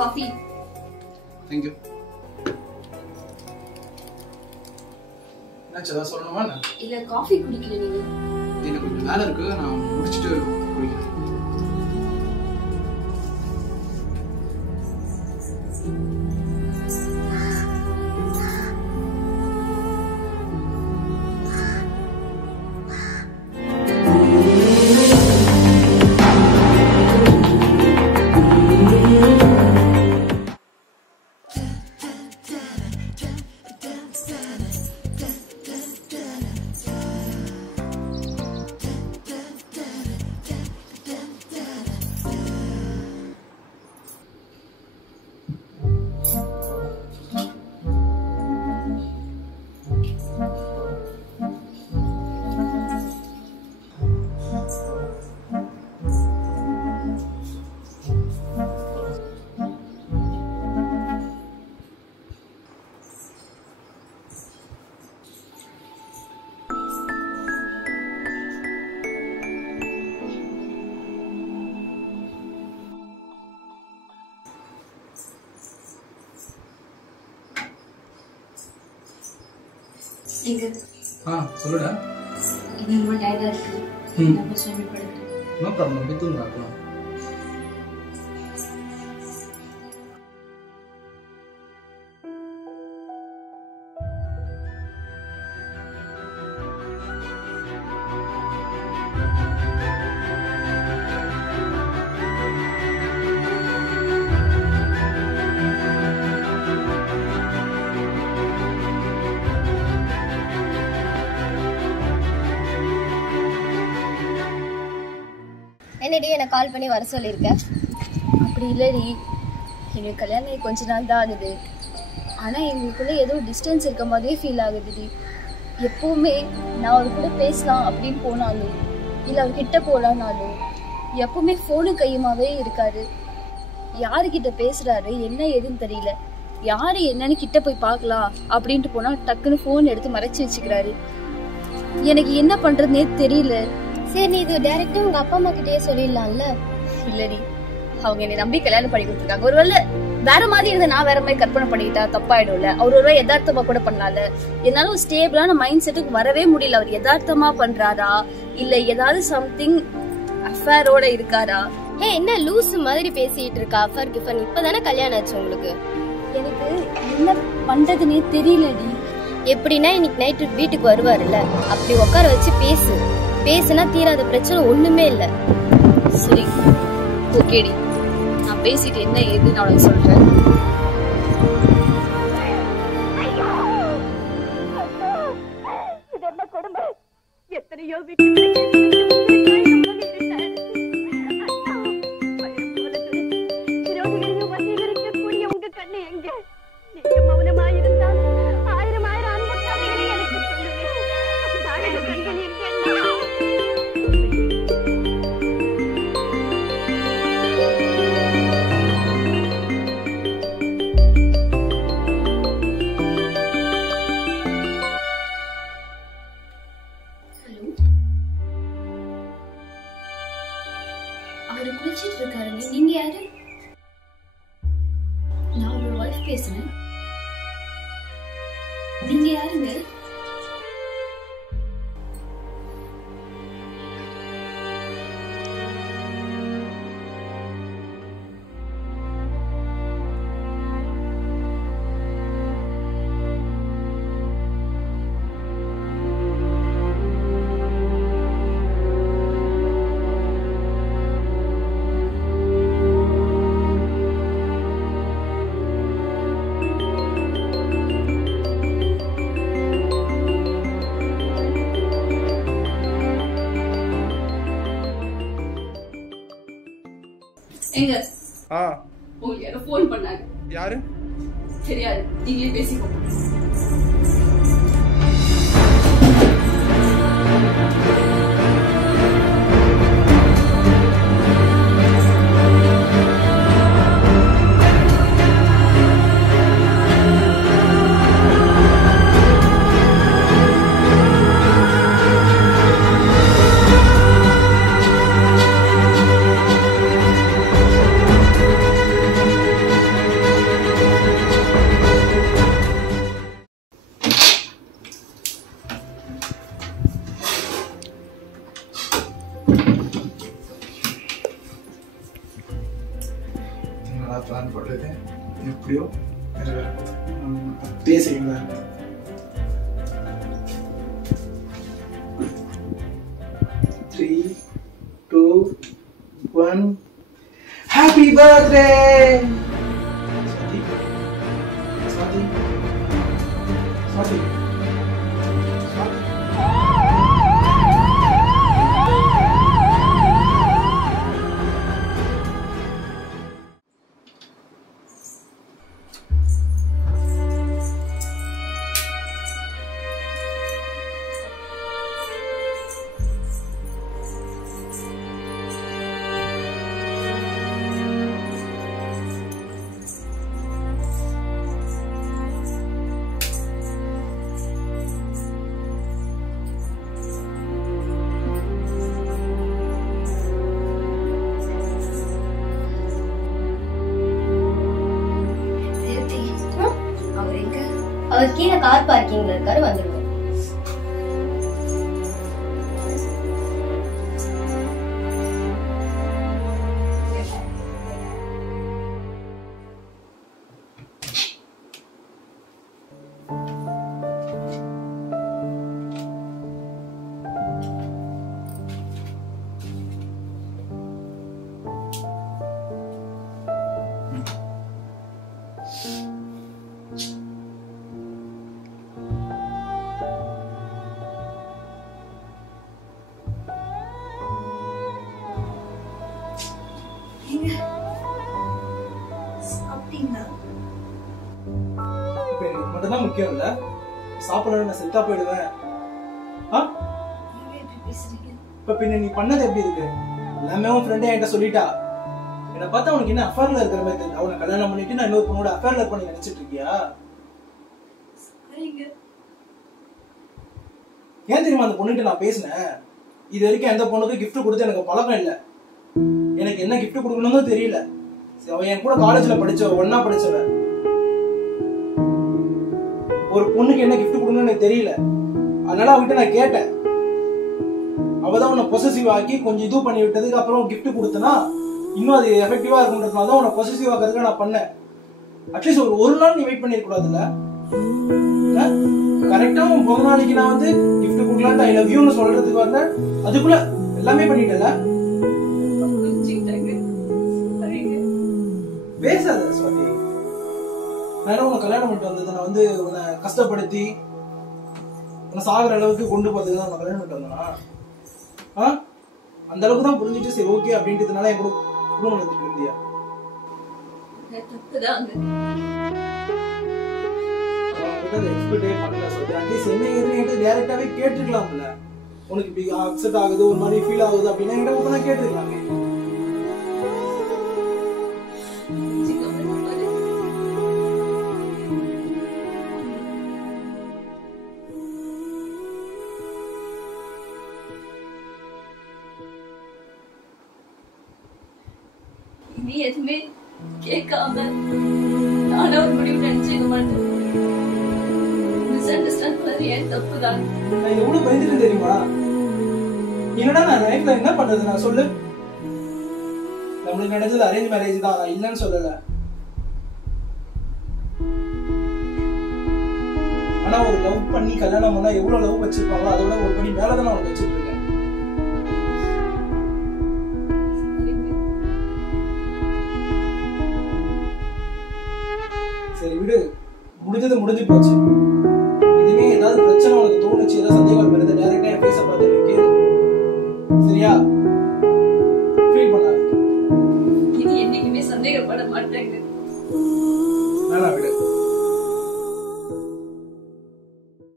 Coffee. Thank you. என்னாச்சு ஏதாவது சொல்லணுமா? இல்ல காஃபி குடிக்கல நீங்க. எனக்கு கொஞ்சம் வேலை இருக்கு, நான் முடிச்சிட்டு குடிக்கிறேன். எங்க சொல்லுடா. இது ரொம்ப டயர்டா இருக்கு. நம்ம ஸ்டெமிக் படுத்து. நோ ப்ராப்ளம், போய் தூங்கலாம். என்னடி என்ன கால் பண்ணி வர சொல்லியிருக்க? அப்படி இல்லடி, எங்களுக்கு கல்யாணம் கொஞ்ச நாள் தான் ஆகுது. ஆனால் எங்களுக்குள்ள ஏதோ டிஸ்டன்ஸ் இருக்க மாதிரியே ஃபீல் ஆகுதுடி. எப்போவுமே நான் அவர் கூட பேசலாம் அப்படின்னு போனாலும் இல்லை அவர்கிட்ட போகலான்னாலும் எப்பவுமே ஃபோனு கையுமாவே இருக்காரு. யாருக்கிட்ட பேசுகிறாரு என்ன ஏதுன்னு தெரியல. யார் என்னன்னு கிட்ட போய் பார்க்கலாம் அப்படின்ட்டு போனால் டக்குன்னு ஃபோன் எடுத்து மறைச்சி வச்சுக்கிறாரு. எனக்கு என்ன பண்ணுறதுனே தெரியல. சரி, நீ இது டைரக்டா உங்க அப்பா அம்மா கிட்டயே சொல்லிடலாம்ல. இல்லடி, அவங்க என்னை நம்பி கல்யாணம் பண்ணி கொடுத்துருக்காங்க. ஒருவேளை வேற மாதிரி இருந்தா நான் வேற மாதிரி கற்பனை பண்ணிக்கிட்டா தப்பாயிடும்ல. அவர் ஒருவேளை யதார்த்தமா கூட பண்ணால. என்னால ஒரு ஸ்டேபிளான மைண்ட் செட்டுக்கு வரவே முடியல. அவர் யதார்த்தமா பண்றாரா இல்ல ஏதாவது சம்திங் அஃபேரோட இருக்காரா? என்ன லூஸ் மாதிரி பேசிட்டு இருக்கா? அஃபேர் கிஃபன் இப்பதானே கல்யாணம் ஆச்சு உங்களுக்கு. எனக்கு என்ன பண்றதுன்னே தெரியலடி. எப்படின்னா இன்னைக்கு நைட்டு வீட்டுக்கு வருவாருல்ல, அப்படி உட்கார வச்சு பேசுனா தீராத பிரச்சனை ஒண்ணுமே இல்ல. சரி ஓகேடி, நான் பேசிட்டு என்ன ஏதுன்னு நான் உனக்கு சொல்றேன். எத்தனையோ உங்க கண்ணு எங்க? நீங்க மௌனமா இருந்தால் ஆயிரம் ஆயிரம் அன்பு கண்களை எனக்கு சொல்லுவேன். கண்கள் எங்க? அவரு குளிச்சிட்டு இருக்காருங்க. நீங்க யாரு? நான் ஒரு வைஃப் பேசுறேன். நீங்க யாருங்க? எங்க உங்களுக்கு யாரோ ஃபோன் பண்ணாங்க. யாரு? தெரியாது, நீங்களே பேசிக்கோங்க. நல்லா பிளான் போட்டது எப்படியோ பேசுறீங்களா? Three, 2, 1. Happy birthday! Swati. அவர் கீழே கார் பார்க்கிங்ல இருக்காரு, வந்துருவோம். மட்டும்தான் முக்கியம் இல்ல, சாப்பிட நான் செத்தா போயிடுவேன். இப்ப பின்ன நீ பண்ணது எப்படி இருக்கு? எல்லாமே உன் ஃப்ரெண்டே என்கிட்ட சொல்லிட்டா. என்ன பார்த்தா உனக்கு என்ன அஃபேர்ல இருக்கிற மாதிரி தெரியும். அவனை கல்யாணம் பண்ணிட்டு நான் இன்னொரு பொண்ணோட அஃபேர்ல இருப்பேன் நினைச்சிட்டு இருக்கியா? ஏன் தெரியுமா அந்த பொண்ணுகிட்ட நான் பேசினேன்? இது வரைக்கும் எந்த பொண்ணுக்கும் கிஃப்ட் கொடுத்து எனக்கு பழக்கம் இல்லை. எனக்கு என்ன கிஃப்ட் கொடுக்கணும்னு தெரியல. அவன் என் கூட காலேஜ்ல படிச்சவ, ஒன்னா படிச்சவன். ஒரு பொண்ணுக்கு என்ன கிஃப்ட் கொடுக்கணும்னு எனக்கு தெரியல. அதனால அவகிட்ட நான் கேட்டேன். அவதான் உன்னை பொசசிவ் ஆக்கி கொஞ்சம் இது பண்ணி விட்டதுக்கு அப்புறம் கிஃப்ட் கொடுத்தனா இன்னும் அது எஃபெக்டிவா இருக்கும்ன்றதுனால தான் உன்னை பொசசிவ் ஆக்கிறதுக்கு நான் பண்ணேன். அட்லீஸ்ட் ஒரு நாள் நீ வெயிட் பண்ணிருக்க கூடாதுல்ல? கரெக்டா உன் பிறந்த நாளைக்கு நான் வந்து கிஃப்ட் கொடுக்கலான்னு ஐ லவ் யூன்னு சொல்றதுக்கு வந்தேன். அதுக்குள்ள எல்லாமே பண்ணிட்டல. பேசாத சுவாதி. நான் உன்னை கல்யாணம் பண்ணிட்டு வந்தது நான் வந்து உன்னை கஷ்டப்படுத்தி உன்னை சாகுற அளவுக்கு கொண்டு போறதுக்கு தான் உன்னை கல்யாணம் பண்ணிட்டு வந்தேனா? அந்த அளவுக்கு தான் புரிஞ்சுட்டு சரி ஓகே அப்படின்றதுனால என் கூட குடும்பம் நடத்திட்டு இருந்தியா? எக்ஸ்பெக்டே பண்ணல சொல்லி அட்லீஸ்ட் என்ன ஏதுன்னு டைரக்டாவே கேட்டுக்கலாம்ல. உனக்கு இப்படி அப்செட் ஆகுது, ஒரு மாதிரி ஃபீல் ஆகுது அப்படின்னா என்கிட்ட நான் கேட்டுக்கலாமே. நீ எதுவுமே கேட்காம நானே ஒரு முடிவு நினைச்சுக்க மாட்டேன். மிஸ் அண்டர்ஸ்டாண்ட் பண்ணது ஏன் தப்புதான். நான் எவ்வளவு பயந்துட்டு தெரியுமா? என்னடா நான் லைஃப்ல என்ன பண்றது நான் சொல்லு. நம்மளுக்கு நடந்தது அரேஞ்ச் மேரேஜ் தான், நான் இல்லைன்னு சொல்லல. ஆனா ஒரு லவ் பண்ணி கல்யாணம் பண்ணா எவ்வளவு லவ் வச்சிருப்பாங்களோ அதோட ஒரு படி மேலதான் நான் வச்சிட்டு இருக்கேன். சரி விடு, முடிஞ்சது முடிஞ்சு போச்சு.